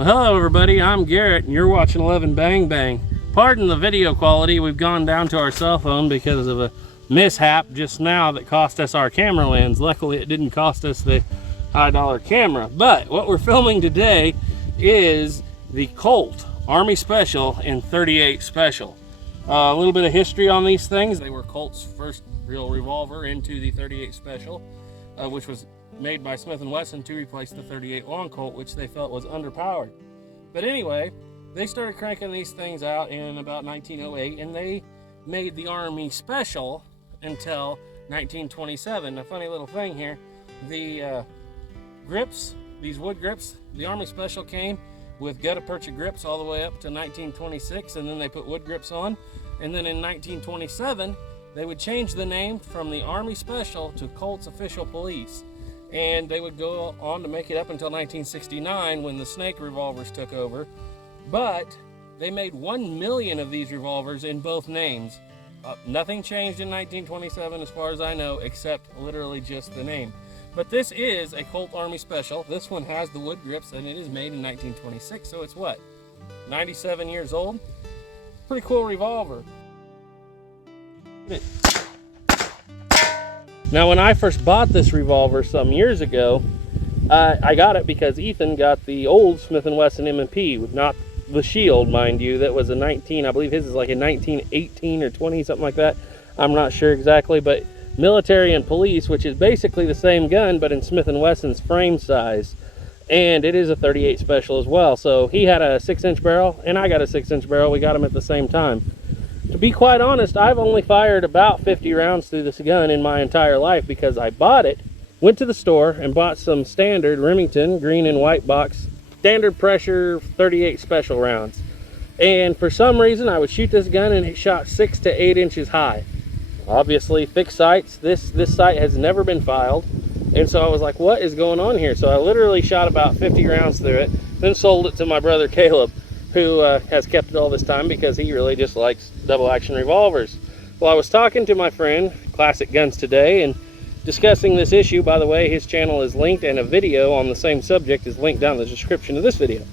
Well, hello everybody, I'm Garrett and you're watching 11 Bang Bang. Pardon the video quality, we've gone down to our cell phone because of a mishap just now that cost us our camera lens. Luckily it didn't cost us the high dollar camera. But what we're filming today is the Colt Army Special in 38 Special. A little bit of history on these things. They were Colt's first real revolver into the 38 Special, which was made by Smith & Wesson to replace the 38 Long Colt, which they felt was underpowered. But anyway, they started cranking these things out in about 1908, and they made the Army Special until 1927. A funny little thing here, the grips, these wood grips, the Army Special came with gutta-percha grips all the way up to 1926, and then they put wood grips on. And then in 1927, they would change the name from the Army Special to Colt's Official Police. And they would go on to make it up until 1969 when the snake revolvers took over. But they made 1 million of these revolvers in both names. Nothing changed in 1927 as far as I know, except literally just the name. But this is a Colt Army Special. This one has the wood grips and it is made in 1926, so it's what, 97 years old? Pretty cool revolver. Now, when I first bought this revolver some years ago, I got it because Ethan got the old Smith & Wesson M&P, not the Shield, mind you. That was a 19, I believe his is like a 1918 or 20, something like that. I'm not sure exactly, but military and police, which is basically the same gun, but in Smith & Wesson's frame size. And it is a 38 Special as well. So he had a 6-inch barrel, and I got a 6-inch barrel. We got them at the same time. To be quite honest, I've only fired about 50 rounds through this gun in my entire life because I bought it, went to the store and bought some standard Remington green and white box standard pressure 38 Special rounds. And for some reason I would shoot this gun and it shot 6 to 8 inches high. Obviously fixed sights. This sight has never been filed. And so I was like, what is going on here? So I literally shot about 50 rounds through it, then sold it to my brother Caleb, who has kept it all this time because he really just likes double action revolvers. Well, I was talking to my friend, Classic Guns Today, and discussing this issue. By the way, his channel is linked and a video on the same subject is linked down in the description of this video.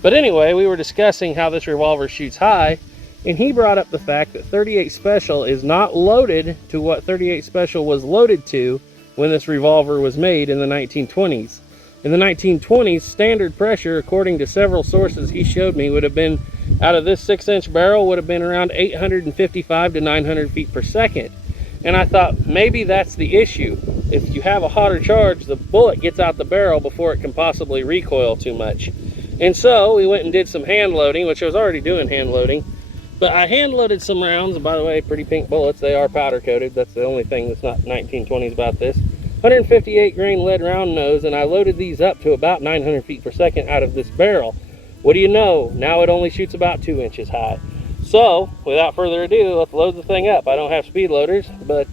But anyway, we were discussing how this revolver shoots high, and he brought up the fact that 38 Special is not loaded to what 38 Special was loaded to when this revolver was made in the 1920s. In the 1920s, standard pressure, according to several sources he showed me, would have been, out of this 6-inch barrel, would have been around 855 to 900 feet per second. And I thought, maybe that's the issue. If you have a hotter charge, the bullet gets out the barrel before it can possibly recoil too much. And so we went and did some hand loading, which I was already doing hand loading. But I hand loaded some rounds, and by the way, pretty pink bullets. They are powder coated. That's the only thing that's not 1920s about this. 158 grain lead round nose, and I loaded these up to about 900 feet per second out of this barrel. What do you know? Now it only shoots about 2 inches high. So, without further ado, let's load the thing up. I don't have speed loaders, but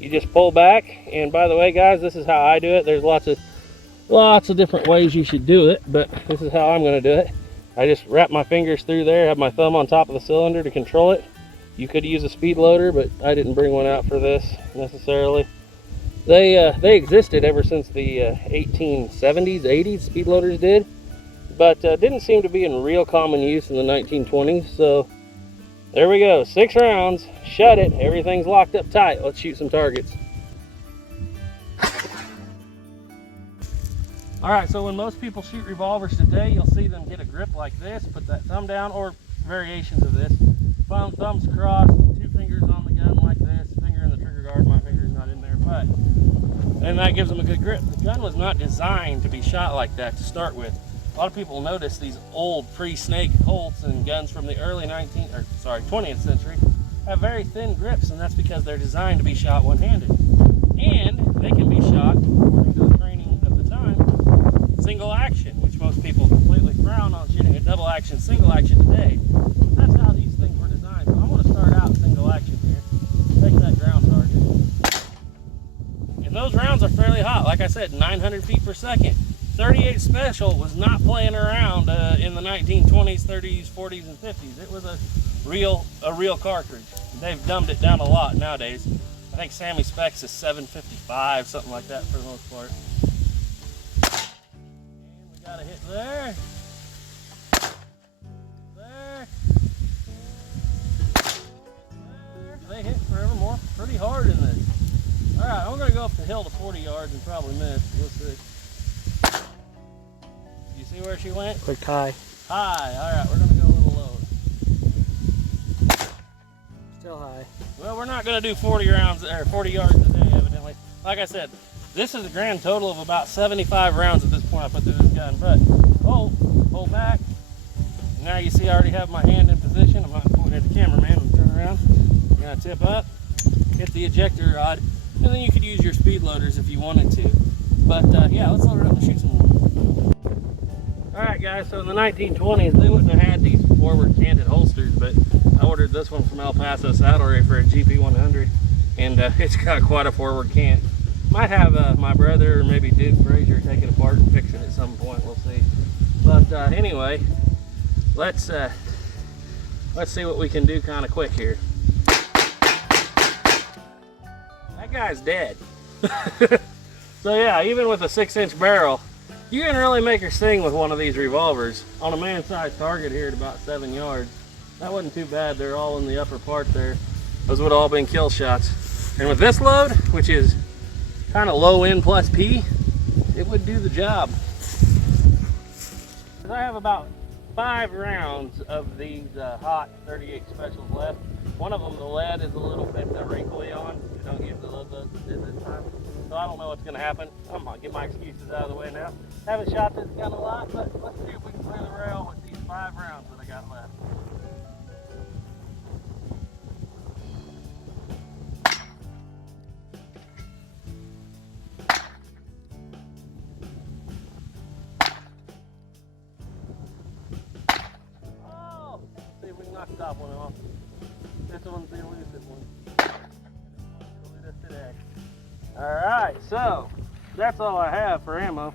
you just pull back. And by the way, guys, this is how I do it. There's lots of different ways you should do it, but this is how I'm going to do it. I just wrap my fingers through there, have my thumb on top of the cylinder to control it. You could use a speed loader, but I didn't bring one out for this necessarily. They existed ever since the 1870s, 80s, speed loaders did, but didn't seem to be in real common use in the 1920s. So there we go, 6 rounds, shut it, everything's locked up tight. Let's shoot some targets. All right, so when most people shoot revolvers today, you'll see them get a grip like this, put that thumb down, or variations of this. Thumbs crossed, 2 fingers on the gun like this, finger in the trigger guard, my finger's not in there, but, and that gives them a good grip. The gun was not designed to be shot like that to start with. A lot of people notice these old pre-snake Colts and guns from the early 20th century have very thin grips, and that's because they're designed to be shot one-handed. And they can be shot, according to the training of the time, single action, which most people completely frown on shooting a double action, single action today. That's how these things were designed. So I'm going to start out single action here. Take that ground target. And those rounds are fairly hot. Like I said, 900 feet per second. 38 Special was not playing around in the 1920s, 30s, 40s, and 50s. It was a real cartridge. They've dumbed it down a lot nowadays. I think Sammy Specs is 755, something like that for the most part. And we got a hit there. pretty hard in this. All right, I'm gonna go up the hill to 40 yards and probably miss. We'll see. You see where she went? Clicked high. High. All right, we're gonna go a little lower. Still high. Well, we're not gonna do 40 rounds or 40 yards a day, evidently. Like I said, this is a grand total of about 75 rounds at this point I put through this gun. But pull back. Now you see I already have my hand in position. I'm not pointing at the cameraman. I'm turn around. I'm gonna tip up, hit the ejector rod, and then you could use your speed loaders if you wanted to. But yeah, let's load it up and shoot some more. All right, guys. So in the 1920s, they wouldn't have had these forward canted holsters, but I ordered this one from El Paso Saddlery for a GP100, and it's got quite a forward cant. Might have my brother or maybe Duke Frazier take it apart and fix it at some point. We'll see. But anyway, let's see what we can do kind of quick here. That guy's dead. So yeah, even with a 6-inch barrel, you can really make her sing with one of these revolvers. On a man-sized target here at about 7 yards, that wasn't too bad. They're all in the upper part there. Those would have all been kill shots. And with this load, which is kind of low N plus P, it would do the job. I have about 5 rounds of these hot 38 specials left. One of them, the lead is a little bit wrinkly on. You don't usually load those this time. So I don't know what's going to happen. I'm going to get my excuses out of the way now. Haven't shot this gun a lot, but let's see if we can clear the rail with these 5 rounds that I got left. Not stop one off. This one's the elusive one. We'll do this today. Alright, so that's all I have for ammo.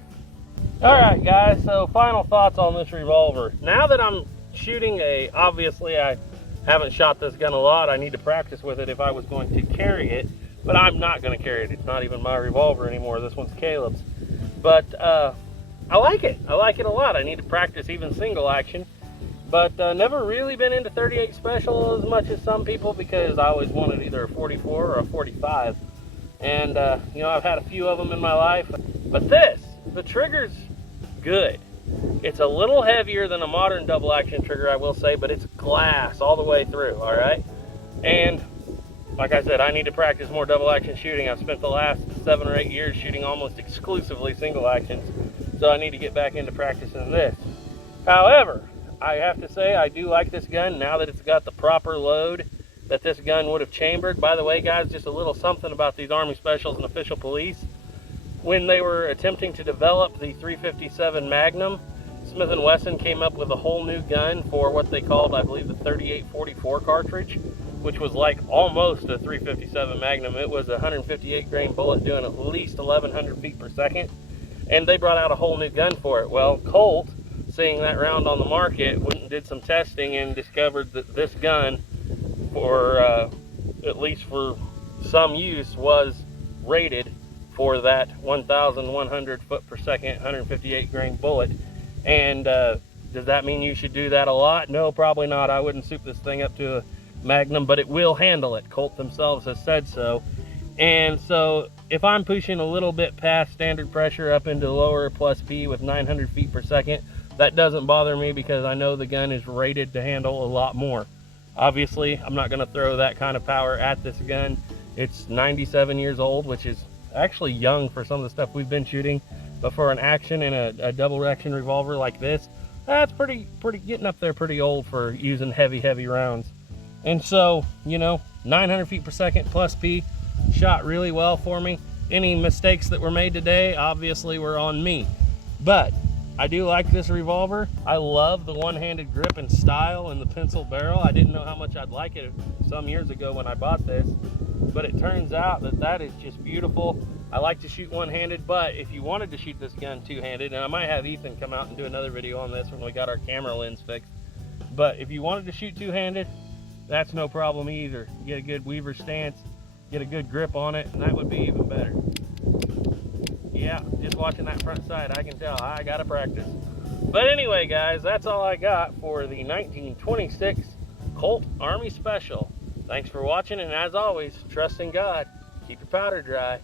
Alright guys, so final thoughts on this revolver. Now that I'm shooting obviously I haven't shot this gun a lot. I need to practice with it if I was going to carry it, but I'm not going to carry it. It's not even my revolver anymore. This one's Caleb's. But I like it. I like it a lot. I need to practice even single action. But never really been into 38 Special as much as some people because I always wanted either a 44 or a 45. And, you know, I've had a few of them in my life. But the trigger's good. It's a little heavier than a modern double action trigger, I will say, but it's glass all the way through, all right? And like I said, I need to practice more double action shooting. I've spent the last 7 or 8 years shooting almost exclusively single actions. So I need to get back into practicing this. However, I have to say I do like this gun now that it's got the proper load that this gun would have chambered. By the way, guys, just a little something about these Army Specials and Official Police. When they were attempting to develop the 357 Magnum, Smith & Wesson came up with a whole new gun for what they called, I believe, the 3844 cartridge, which was like almost a 357 Magnum. It was a 158 grain bullet doing at least 1,100 feet per second. And they brought out a whole new gun for it. Well, Colt, seeing that round on the market, went and did some testing and discovered that this gun, for at least for some use, was rated for that 1,100 foot per second 158 grain bullet. And does that mean you should do that a lot? No, probably not. I wouldn't soup this thing up to a Magnum, but it will handle it. Colt themselves has said so. And so if I'm pushing a little bit past standard pressure up into lower plus P with 900 feet per second, that doesn't bother me because I know the gun is rated to handle a lot more. Obviously, I'm not going to throw that kind of power at this gun. It's 97 years old, which is actually young for some of the stuff we've been shooting. But for an action and a double action revolver like this, that's pretty getting up there pretty old for using heavy rounds. And so, you know, 900 feet per second plus P shot really well for me. Any mistakes that were made today obviously were on me. But I do like this revolver. I love the one-handed grip and style and the pencil barrel. I didn't know how much I'd like it some years ago when I bought this, but it turns out that is just beautiful. I like to shoot one-handed, but if you wanted to shoot this gun two-handed, and I might have Ethan come out and do another video on this when we got our camera lens fixed, but if you wanted to shoot two-handed, that's no problem either. You get a good weaver stance, get a good grip on it, and that would be even better. Yeah, just watching that front sight, I can tell I gotta practice. But anyway, guys, that's all I got for the 1926 Colt Army Special. Thanks for watching, and as always, trust in God. Keep your powder dry.